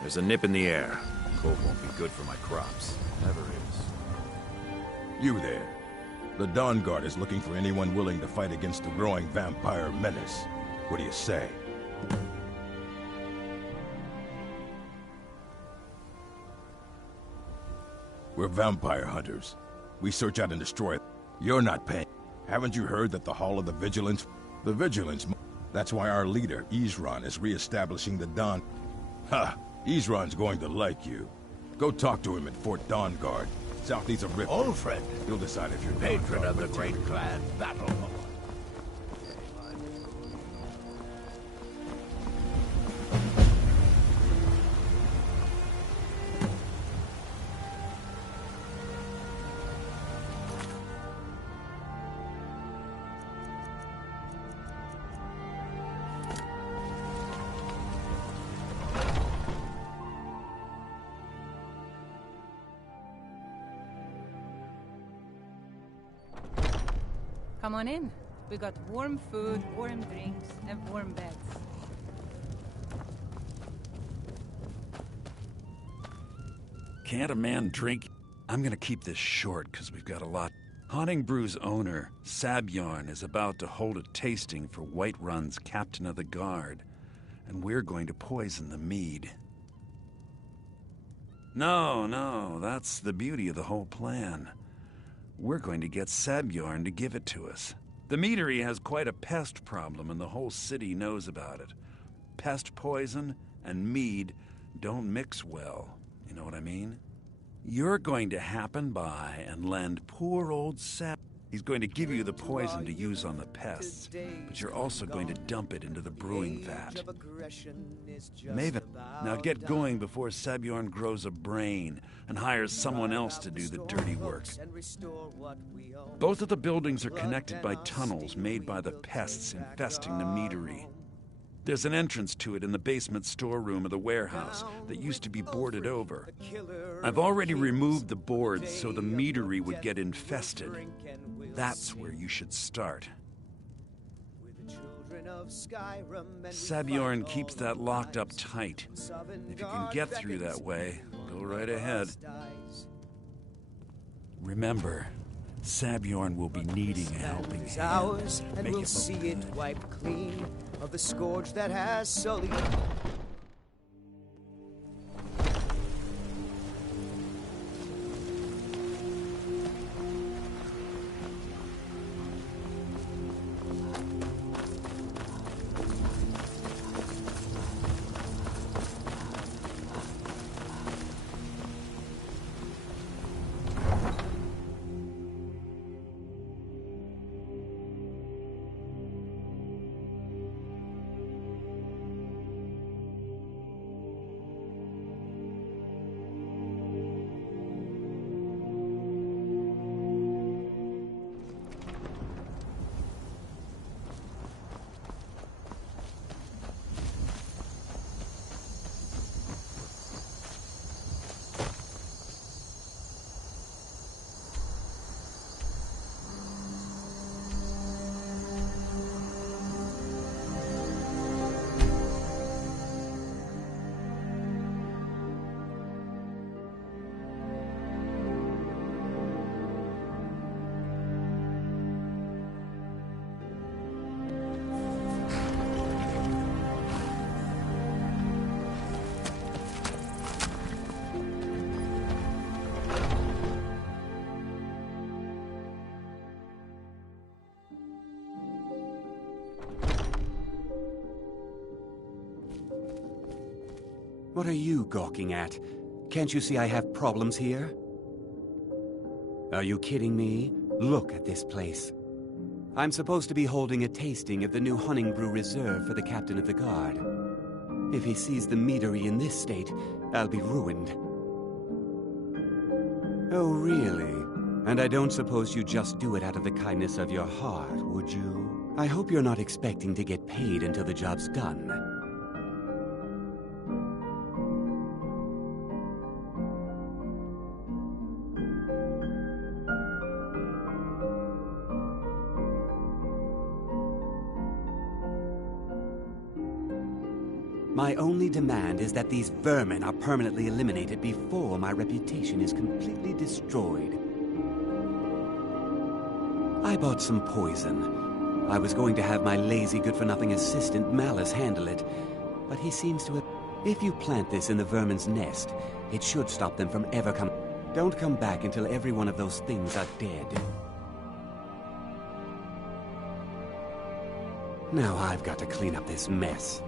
There's a nip in the air. Cold won't be good for my crops. Never is. You there. The Dawn Guard is looking for anyone willing to fight against the growing vampire menace. What do you say? We're vampire hunters. We search out and destroy. You're not paying. Haven't you heard that the Hall of the Vigilance... The Vigilance... That's why our leader, Izran, is re-establishing the Dawn... Ha! Izran's going to like you. Go talk to him at Fort Dawn Guard, southeast of Rip. Old friend. He'll decide if you're Patron of the great clan Battle. Come on in. We got warm food, warm drinks, and warm beds. Can't a man drink? I'm gonna keep this short, because we've got a lot. Haunting Brew's owner, Sabjorn, is about to hold a tasting for Whiterun's Captain of the Guard, and we're going to poison the mead. No, that's the beauty of the whole plan. We're going to get Sabjorn to give it to us. The meadery has quite a pest problem, and the whole city knows about it. Pest poison and mead don't mix well. You know what I mean? You're going to happen by and lend poor old Sab. He's going to give you the poison to use on the pests, but you're also going to dump it into the brewing vat. Maven, now get going before Sabjorn grows a brain and hires someone else to do the dirty work. Both of the buildings are connected by tunnels made by the pests infesting the meadery. There's an entrance to it in the basement storeroom of the warehouse that used to be boarded over. I've already removed the boards so the meadery would get infested. That's where you should start. Sabjorn keeps that locked up tight. If you can get through that way, go right ahead. Remember, Sabjorn will be needing a helping hand. Ours, and Make we'll it see look it good. wiped clean of the scourge that has sullied. What are you gawking at? Can't you see I have problems here? Are you kidding me? Look at this place. I'm supposed to be holding a tasting of the new Honningbrew Reserve for the Captain of the Guard. If he sees the meadery in this state, I'll be ruined. Oh, really? And I don't suppose you just do it out of the kindness of your heart, would you? I hope you're not expecting to get paid until the job's done. My only demand is that these vermin are permanently eliminated before my reputation is completely destroyed. I bought some poison. I was going to have my lazy, good-for-nothing assistant Malice handle it, but he seems to have... If you plant this in the vermin's nest, it should stop them from ever coming... Don't come back until every one of those things are dead. Now I've got to clean up this mess.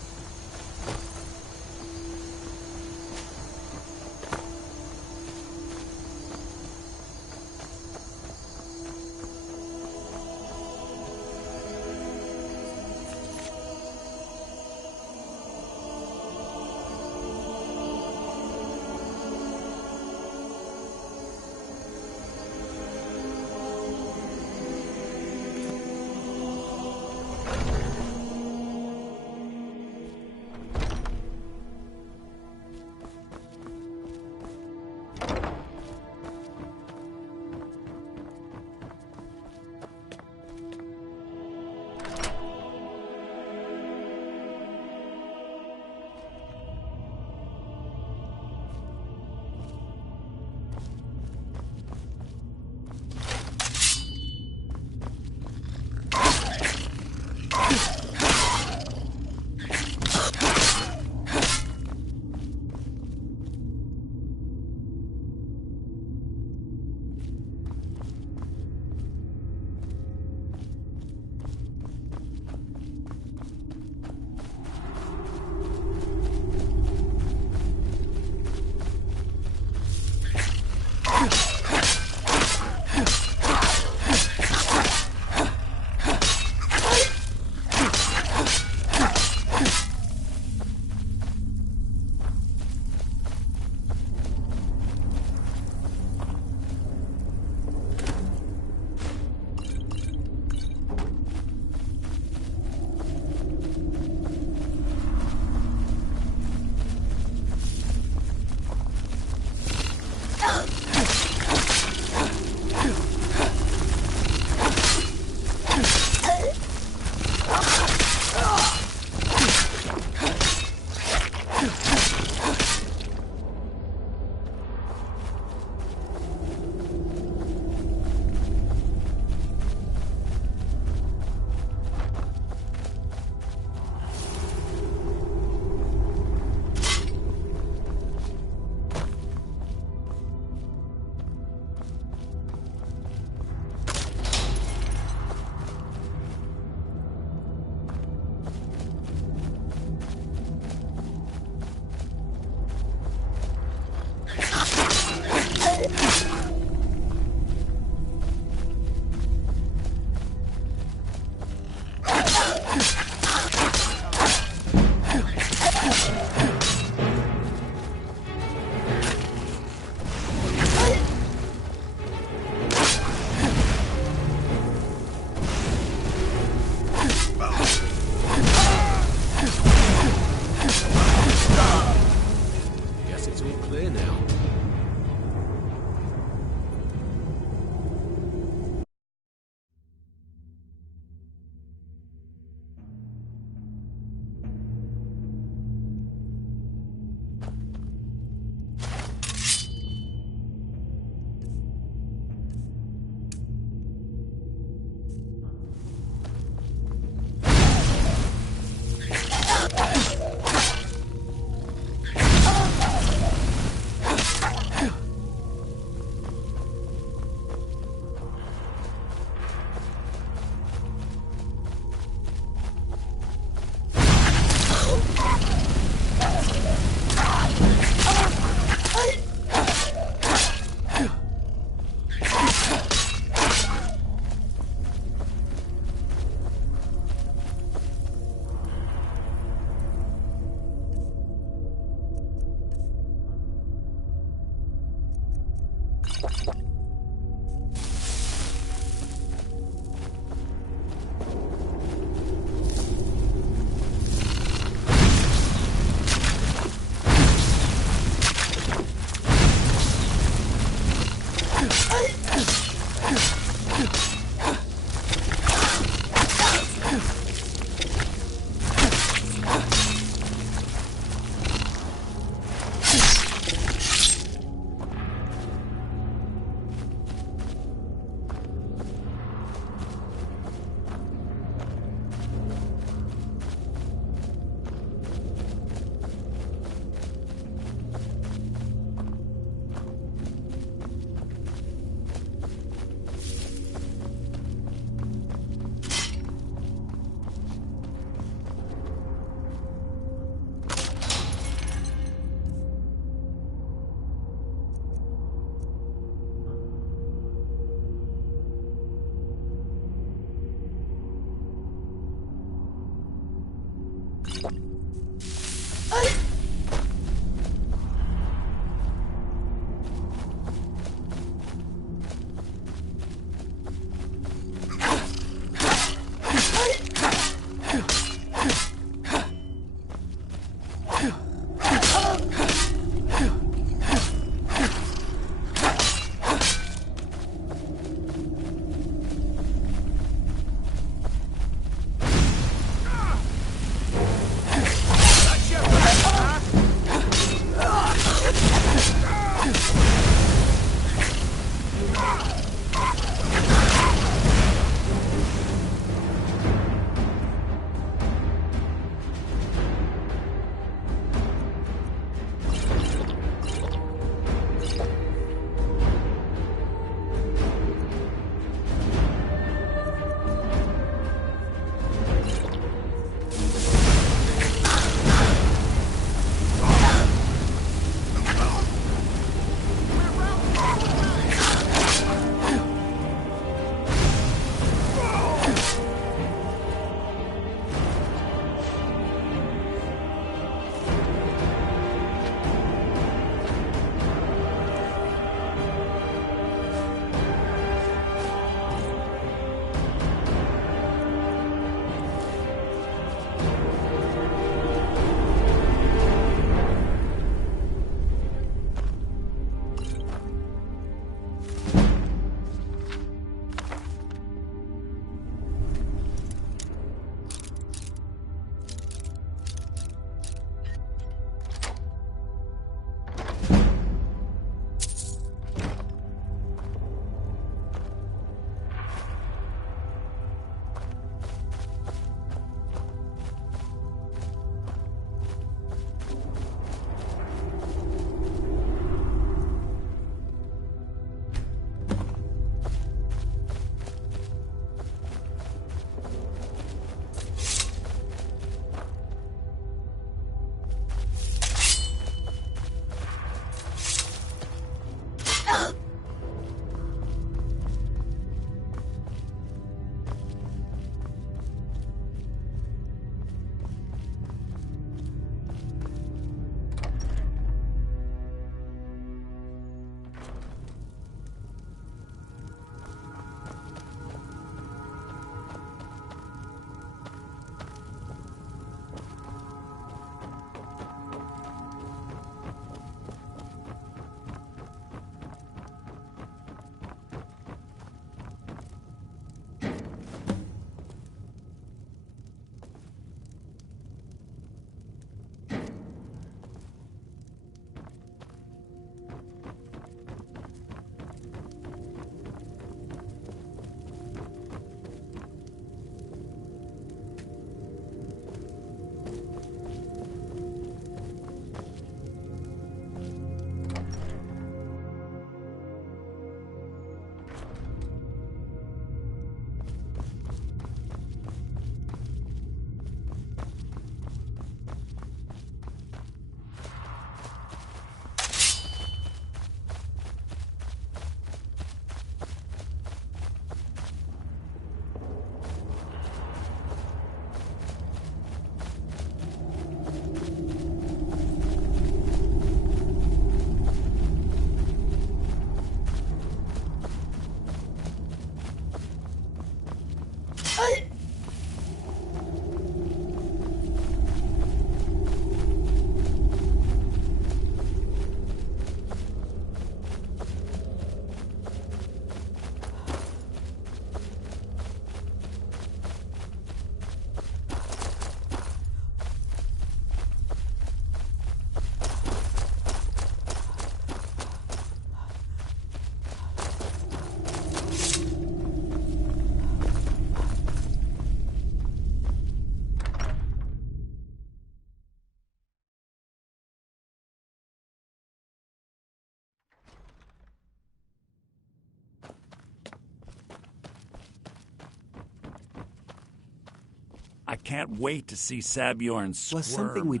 I can't wait to see Sabjorn squirm. Was something we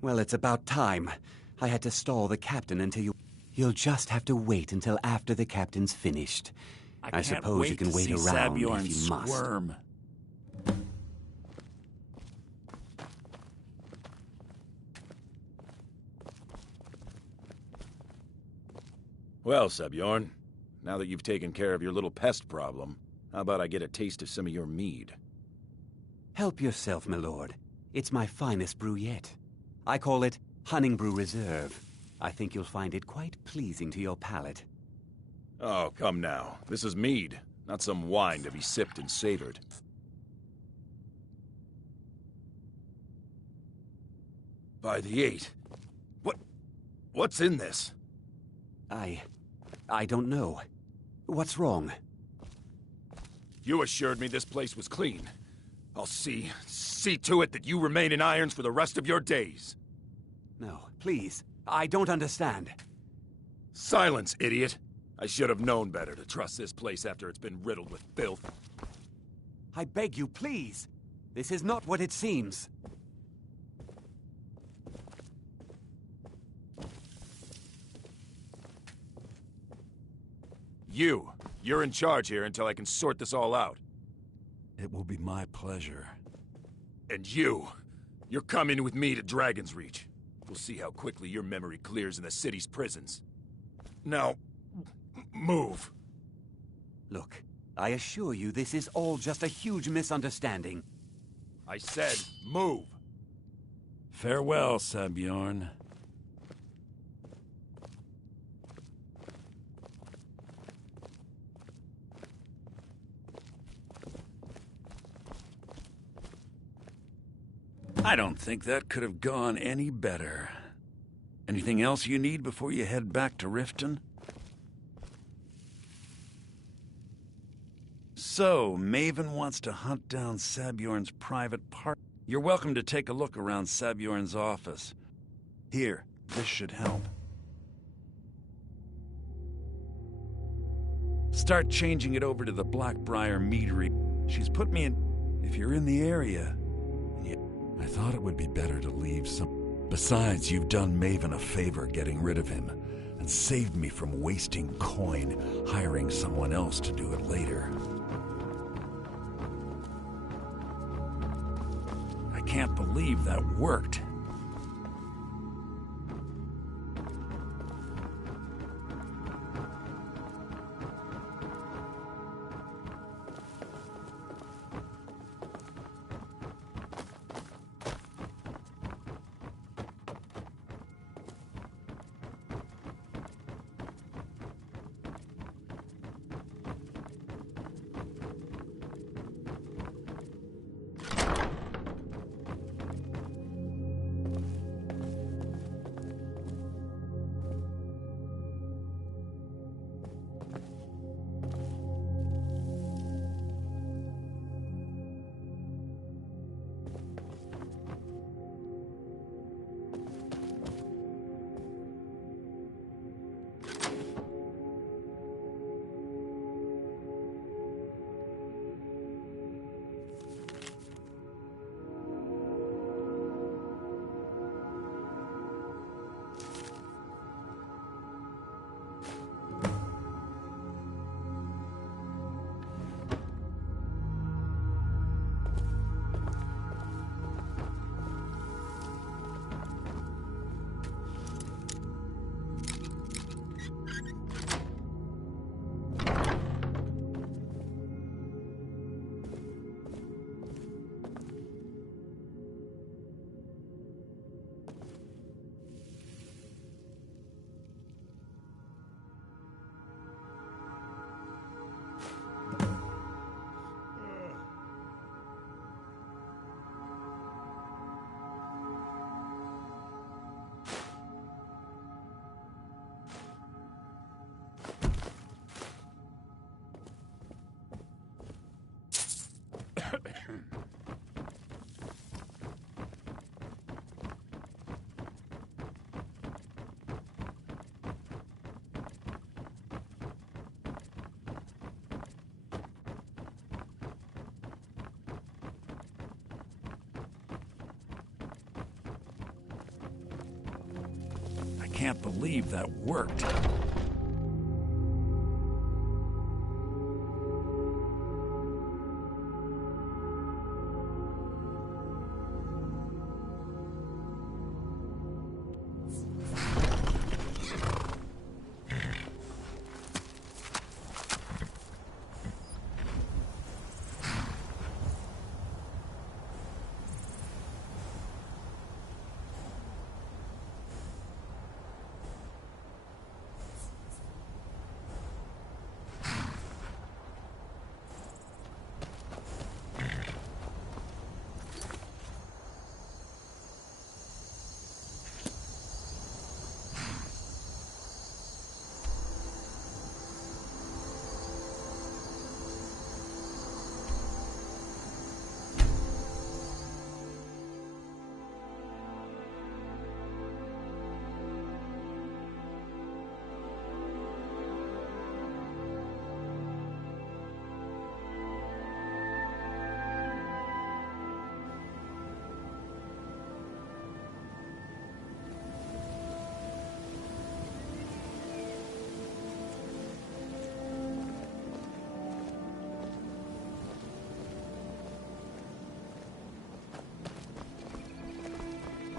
Well, it's about time. I had to stall the captain until you... You'll just have to wait until after the captain's finished. I suppose you can wait around if you squirm. Well, Sabjorn, now that you've taken care of your little pest problem, how about I get a taste of some of your mead? Help yourself, my lord. It's my finest brew yet. I call it Hunning Brew Reserve. I think you'll find it quite pleasing to your palate. Oh, come now. This is mead, not some wine to be sipped and savored. By the 8. What's in this? I don't know. What's wrong? You assured me this place was clean. I'll see to it that you remain in irons for the rest of your days. No, please. I don't understand. Silence, idiot. I should have known better to trust this place after it's been riddled with filth. I beg you, please. This is not what it seems. You're in charge here until I can sort this all out. It will be my pleasure. And you're coming with me to Dragon's Reach. We'll see how quickly your memory clears in the city's prisons. Now, move. Look, I assure you this is all just a huge misunderstanding. I said, move. Farewell, Sabjorn. I don't think that could have gone any better. Anything else you need before you head back to Riften? So, Maven wants to hunt down Sabjorn's private part. You're welcome to take a look around Sabjorn's office. Here, this should help. Start changing it over to the Blackbriar meadery. She's put me in... If you're in the area... I thought it would be better to leave some... Besides, you've done Maven a favor getting rid of him, and saved me from wasting coin hiring someone else to do it later. I can't believe that worked. can't believe that worked.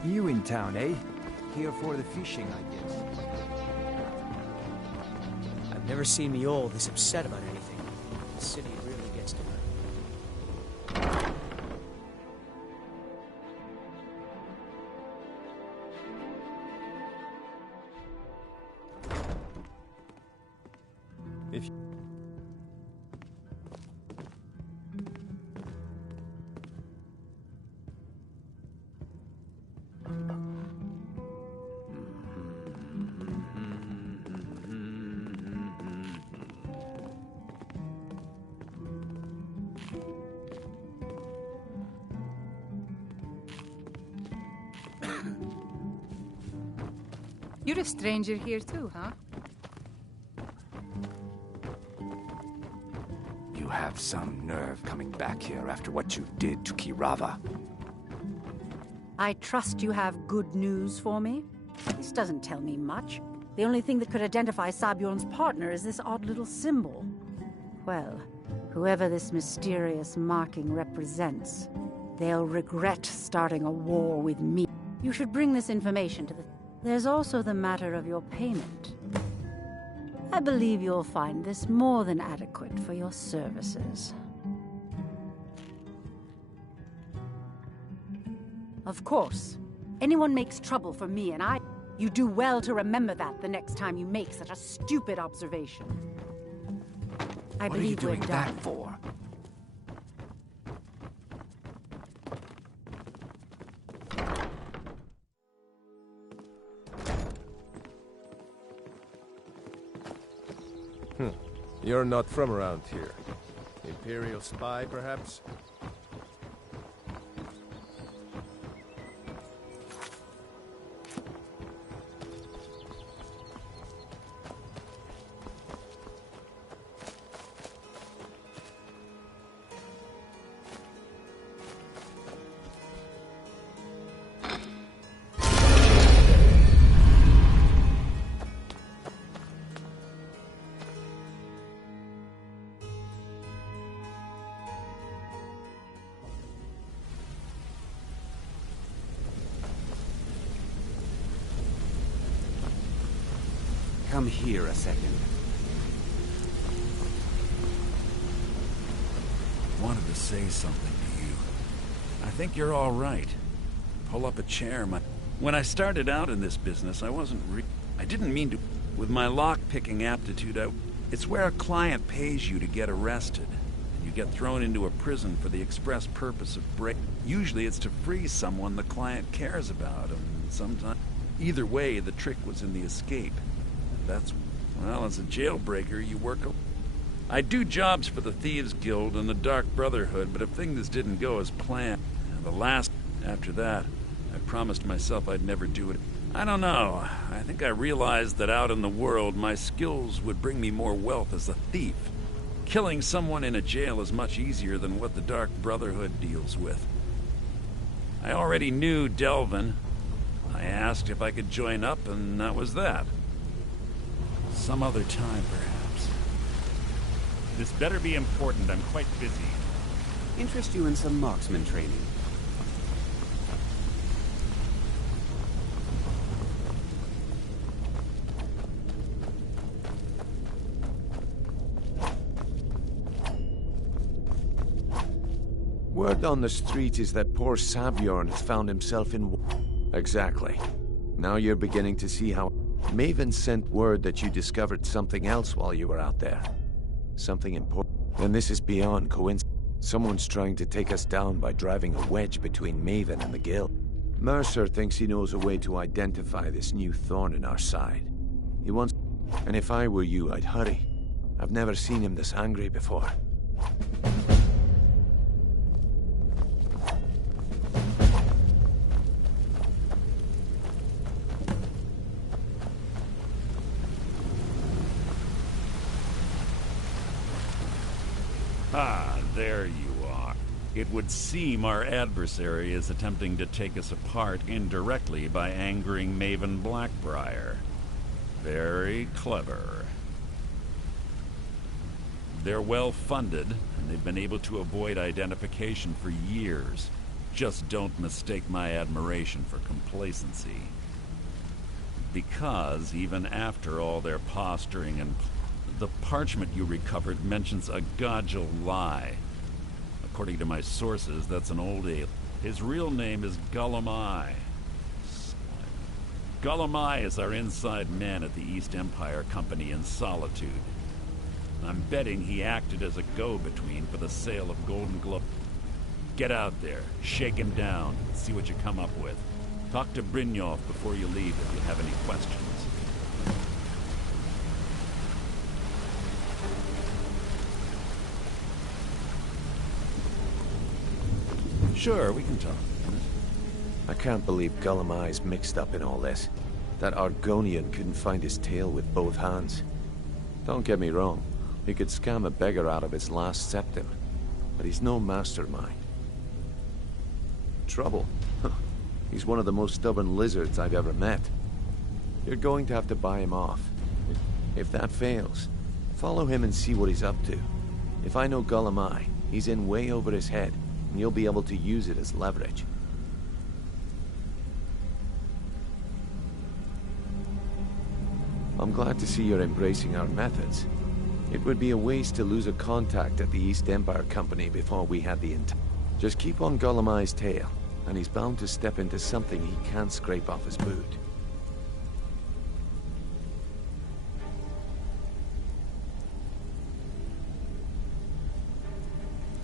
You in town, eh? Here for the fishing, I guess. I've never seen me all this upset about anything. The city really gets to me. If You're a stranger here too, huh? You have some nerve coming back here after what you did to Kirava. I trust you have good news for me. This doesn't tell me much. The only thing that could identify Sabjorn's partner is this odd little symbol. Well, whoever this mysterious marking represents, they'll regret starting a war with me. You should bring this information to the... There's also the matter of your payment. I believe you'll find this more than adequate for your services. Of course, anyone makes trouble for me and I... You do well to remember that the next time you make such a stupid observation. I What are you believe we're doing done. that for? You're not from around here. Imperial spy, perhaps? Come here a second. Wanted to say something to you. I think you're all right. Pull up a chair. When I started out in this business, I didn't mean to... With my lock-picking aptitude, it's where a client pays you to get arrested. And you get thrown into a prison for the express purpose of Usually it's to free someone the client cares about, and sometimes... Either way, the trick was in the escape. That's, well, as a jailbreaker, you work I do jobs for the Thieves Guild and the Dark Brotherhood, but if things didn't go as planned, after that, I promised myself I'd never do it. I don't know. I think I realized that out in the world, my skills would bring me more wealth as a thief. Killing someone in a jail is much easier than what the Dark Brotherhood deals with. I already knew Delvin. I asked if I could join up, and that was that. Some other time, perhaps. This better be important. I'm quite busy. Interest you in some marksman training? Word on the street is that poor Sabjorn has found himself in... Exactly. Now you're beginning to see how... Maven sent word that you discovered something else while you were out there. Something important. And this is beyond coincidence. Someone's trying to take us down by driving a wedge between Maven and the Guild. Mercer thinks he knows a way to identify this new thorn in our side. He wants... And if I were you, I'd hurry. I've never seen him this angry before. Ah, there you are. It would seem our adversary is attempting to take us apart indirectly by angering Maven Blackbriar. Very clever. They're well funded, and they've been able to avoid identification for years. Just don't mistake my admiration for complacency. Because even after all their posturing and... The parchment you recovered mentions a Godjal lie. According to my sources, that's an old alien. His real name is Gullumai. Gullumai is our inside man at the East Empire Company in Solitude. I'm betting he acted as a go-between for the sale of Golden Globe. Get out there, shake him down, see what you come up with. Talk to Brynjolf before you leave if you have any questions. Sure, we can talk. I can't believe Gullumai's mixed up in all this. That Argonian couldn't find his tail with both hands. Don't get me wrong, he could scam a beggar out of his last septim, but he's no mastermind. Trouble? He's one of the most stubborn lizards I've ever met. You're going to have to buy him off. If that fails, follow him and see what he's up to. If I know Gullumai, he's in way over his head, and you'll be able to use it as leverage. I'm glad to see you're embracing our methods. It would be a waste to lose a contact at the East Empire Company before we had the intent. Just keep on Gullumai's tail, and he's bound to step into something he can't scrape off his boot.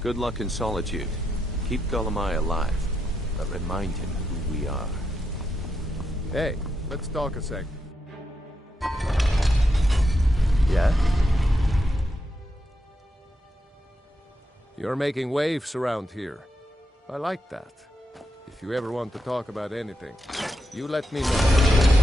Good luck in Solitude. Keep Gullumai alive, but remind him who we are. Hey, let's talk a sec. Yeah? You're making waves around here. I like that. If you ever want to talk about anything, you let me know.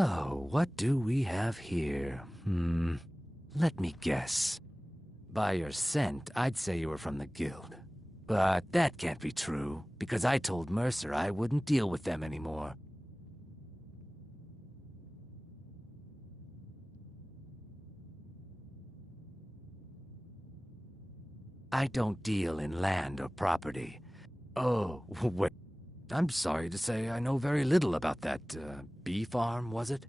So, what do we have here? Let me guess. By your scent, I'd say you were from the guild. But that can't be true, because I told Mercer I wouldn't deal with them anymore. I don't deal in land or property. Oh, wait. I'm sorry to say I know very little about that, bee farm, was it?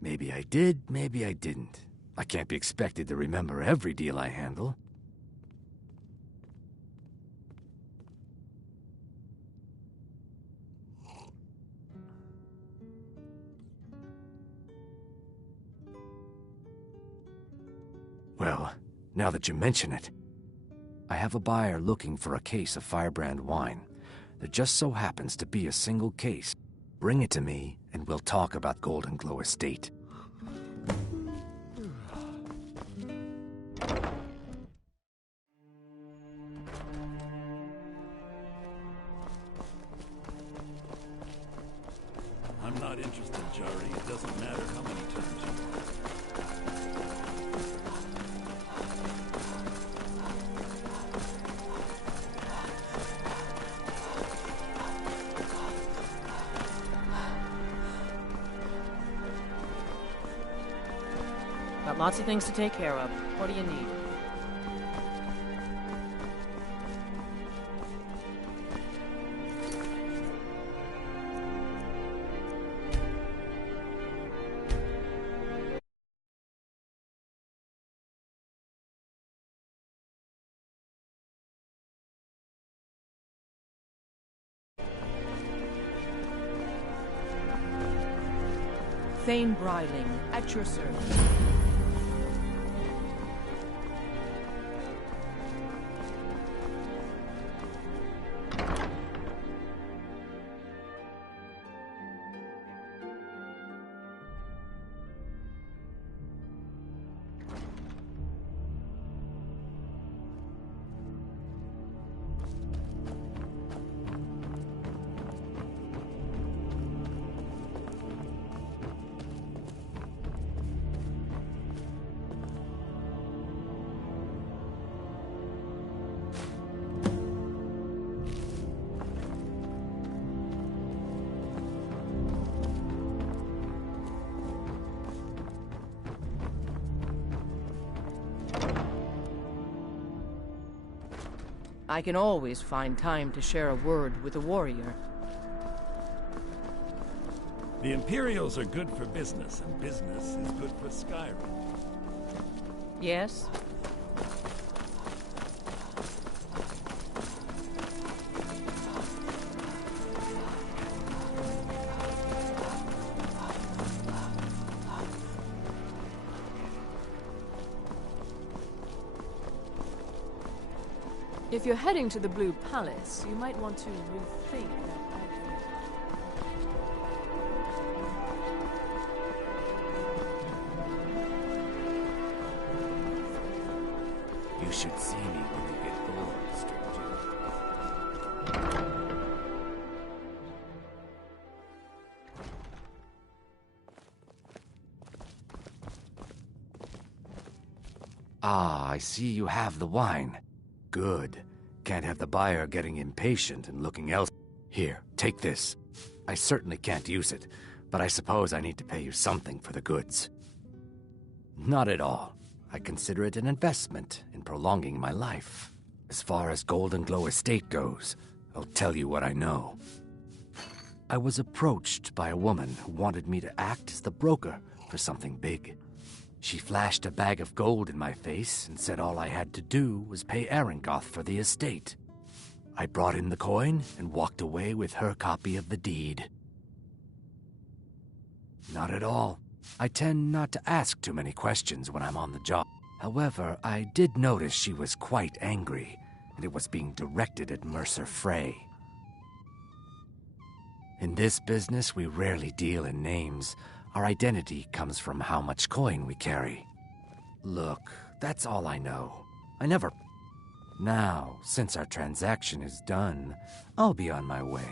Maybe I did, maybe I didn't. I can't be expected to remember every deal I handle. Well, now that you mention it, I have a buyer looking for a case of Firebrand wine. There just so happens to be a single case. Bring it to me, and we'll talk about Golden Glow Estate. I'm not interested, Jari. It doesn't matter how many times you Got lots of things to take care of. What do you need? Thane Bryling, at your service. I can always find time to share a word with a warrior. The Imperials are good for business, and business is good for Skyrim. Yes? If you're heading to the Blue Palace, you might want to rethink that idea. You should see me when you get bored, stranger. Ah, I see you have the wine. Good. Can't have the buyer getting impatient and looking else. Here, take this. I certainly can't use it, but I suppose I need to pay you something for the goods. Not at all. I consider it an investment in prolonging my life. As far as Golden Glow Estate goes, I'll tell you what I know. I was approached by a woman who wanted me to act as the broker for something big. She flashed a bag of gold in my face and said all I had to do was pay Arangoth for the estate. I brought in the coin and walked away with her copy of the deed. Not at all. I tend not to ask too many questions when I'm on the job. However, I did notice she was quite angry, and it was being directed at Mercer Frey. In this business, we rarely deal in names. Our identity comes from how much coin we carry. Look, that's all I know. I never... Now, since our transaction is done, I'll be on my way.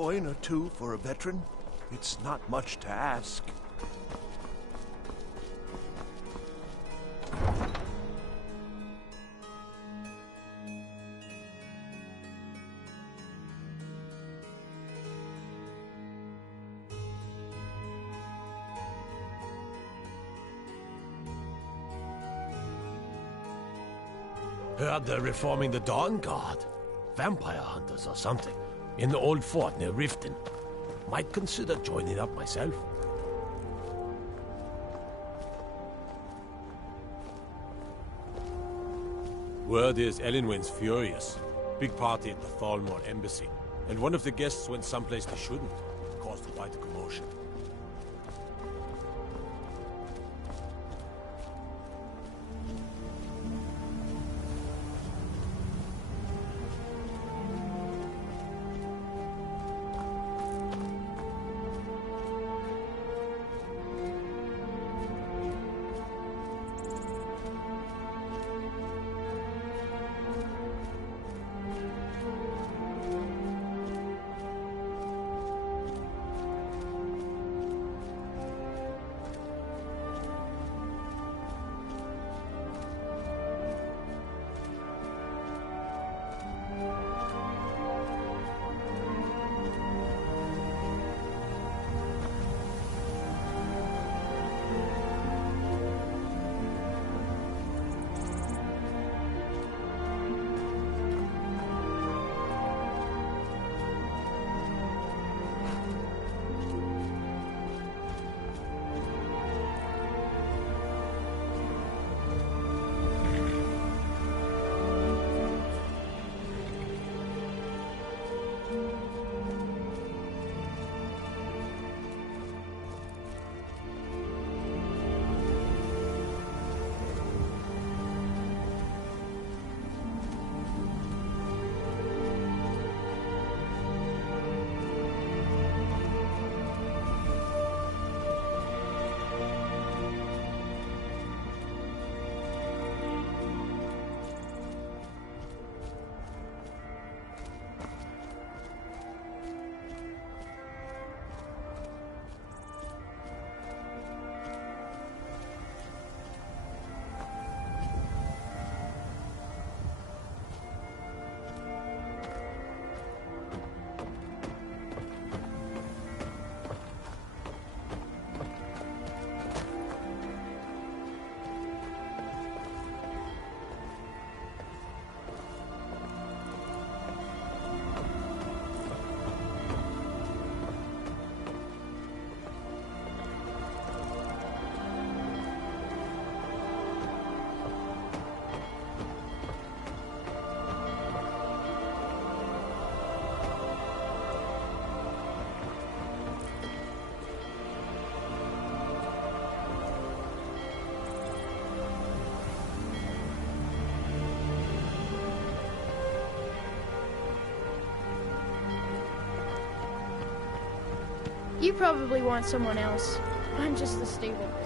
coin or two for a veteran? It's not much to ask. Heard they're reforming the Dawn Guard. Vampire hunters or something. In the old fort near Riften. Might consider joining up myself. Word is Elenwen's furious. Big party at the Thalmor embassy. And one of the guests went someplace they shouldn't. Caused quite a commotion. You probably want someone else. I'm just the stable girl.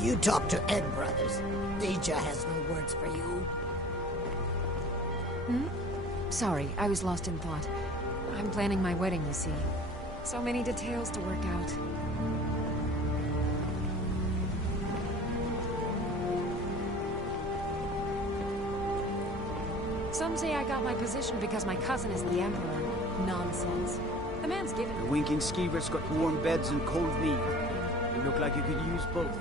You talk to Egg Brothers. Deja has no words for you. Hmm? Sorry, I was lost in thought. I'm planning my wedding, you see. So many details to work out. Some say I got my position because my cousin is the Emperor. Nonsense. The man's given The winking skeever's got warm beds and cold meat. You look like you could use both.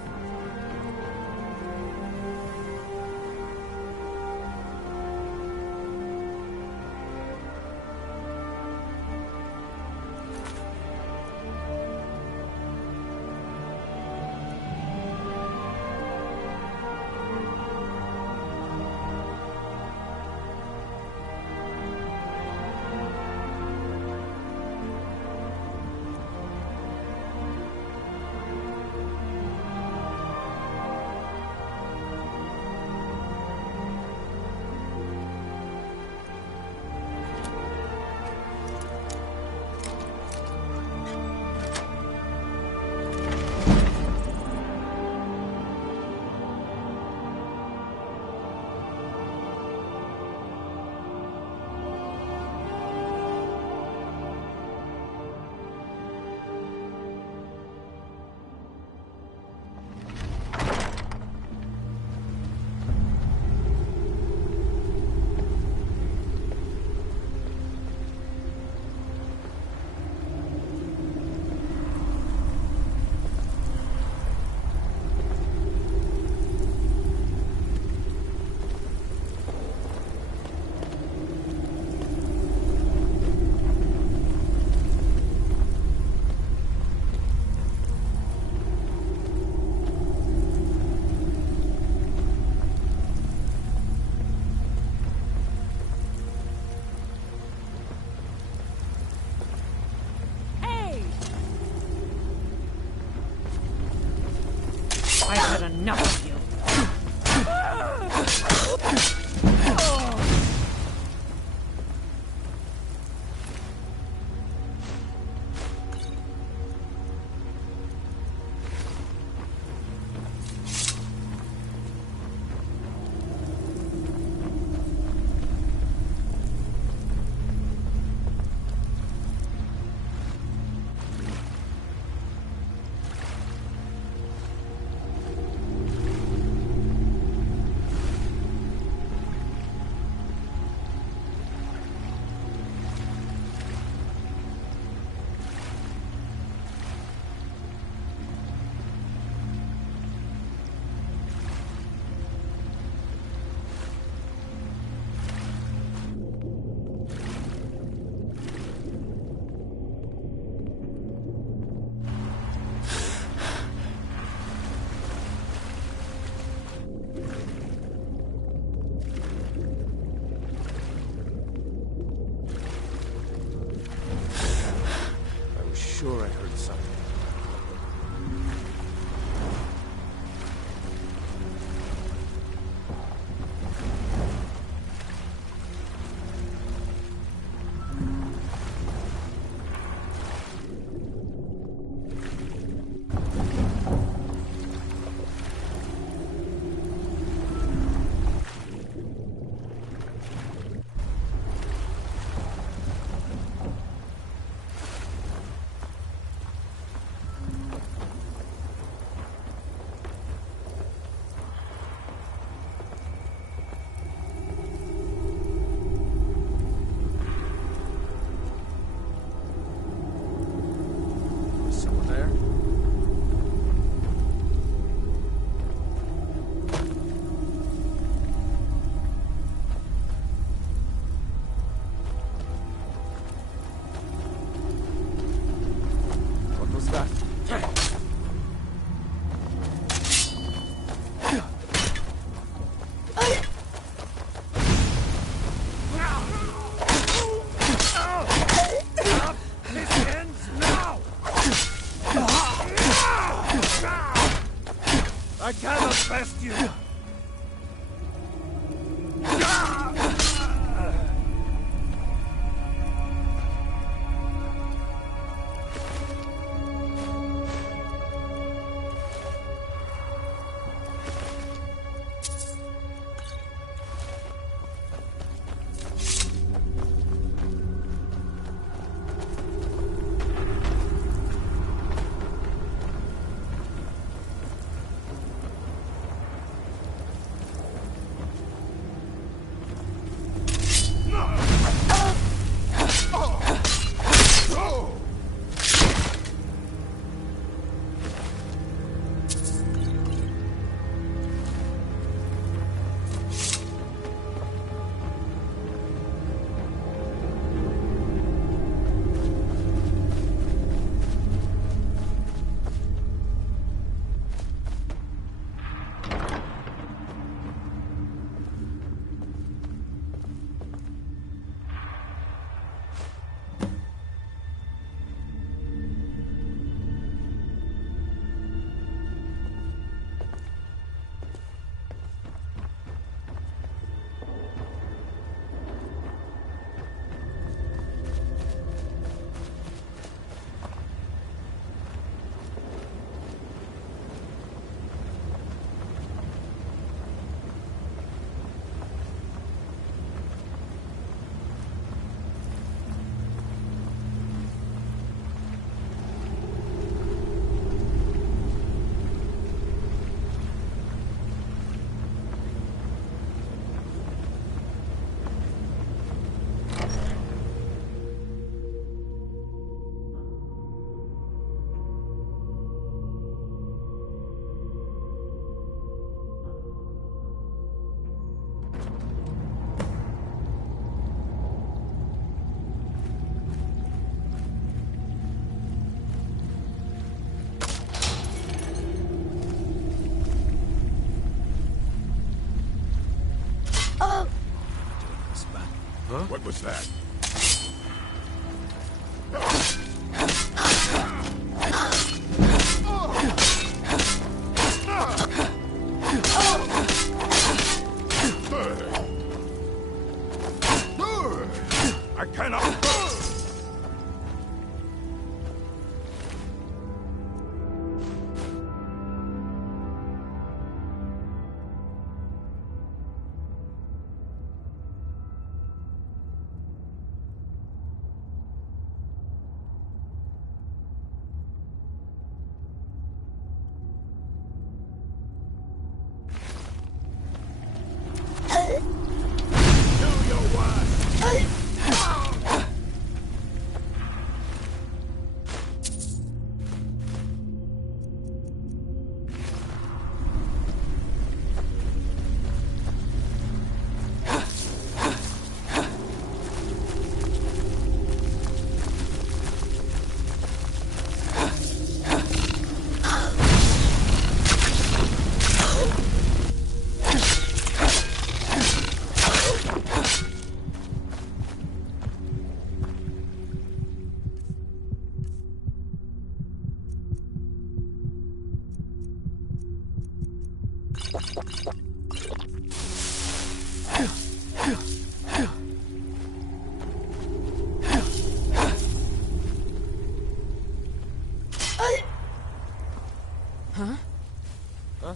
I've had enough of you. Sure, I heard something. I cannot best you! Huh? What was that? Huh? Huh?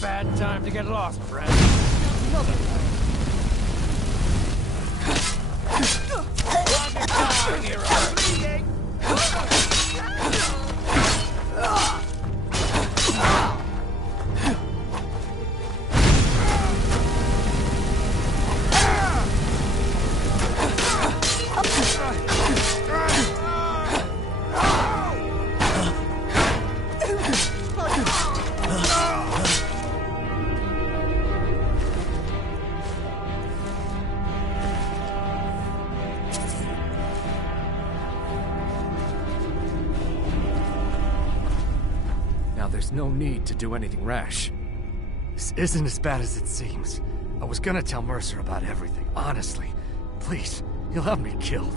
Bad time to get lost, friend. There's no need to do anything rash. This isn't as bad as it seems. I was gonna tell Mercer about everything, honestly. Please, he'll have me killed.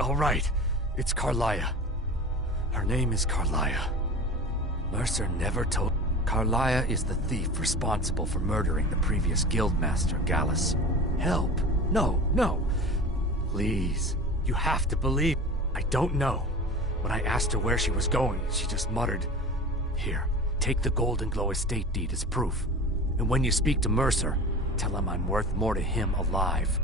All right. It's Carlia. Her name is Carlia. Mercer never told... Carlia is the thief responsible for murdering the previous guildmaster, Gallus. Help. No. Please. You have to believe. I don't know. When I asked her where she was going, she just muttered, "Here, take the Golden Glow estate deed as proof. And when you speak to Mercer, tell him I'm worth more to him alive."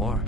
more.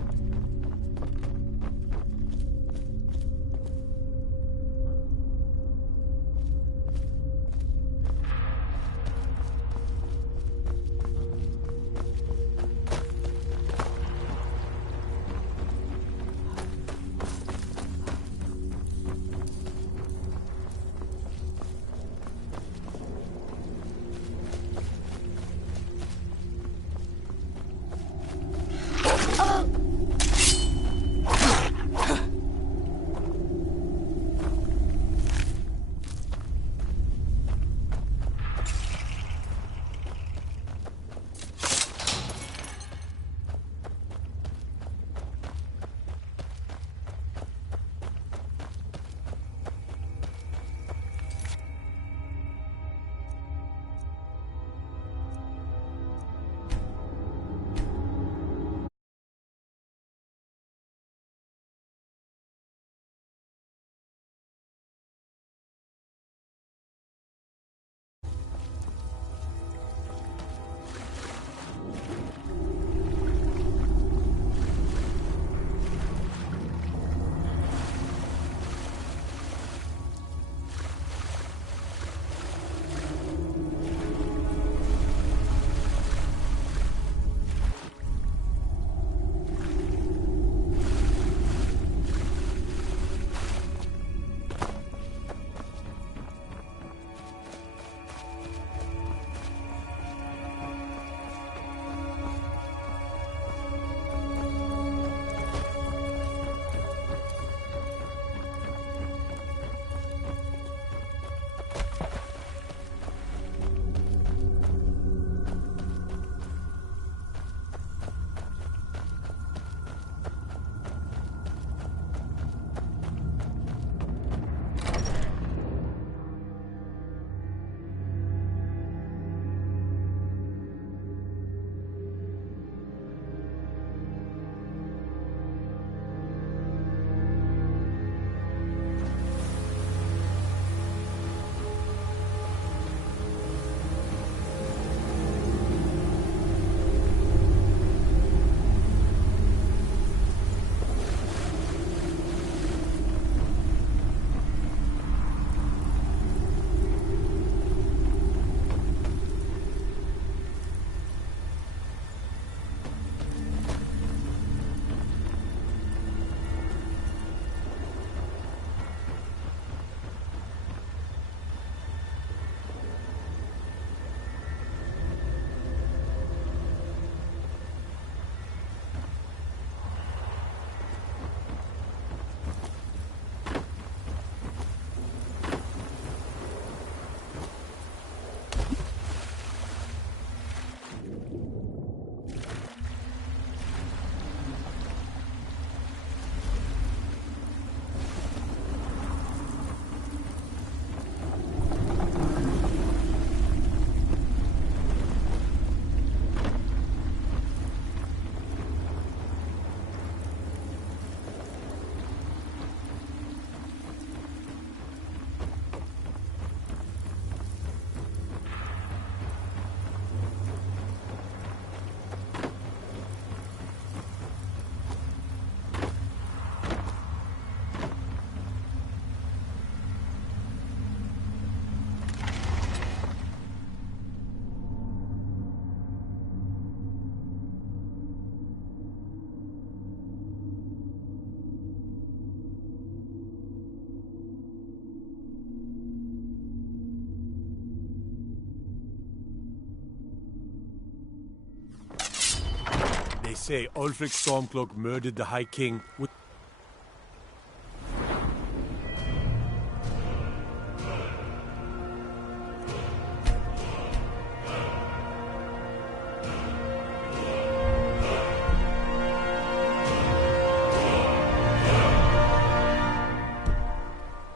They say Ulfric Stormcloak murdered the High King with...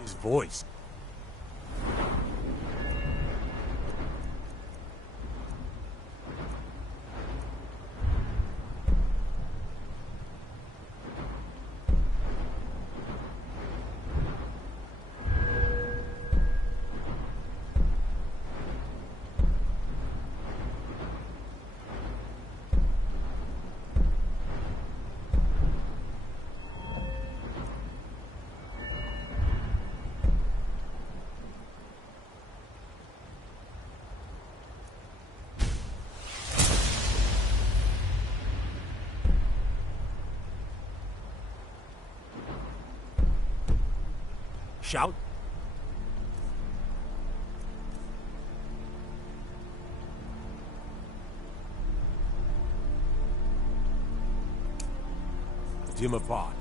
his voice. Shout. Team apart.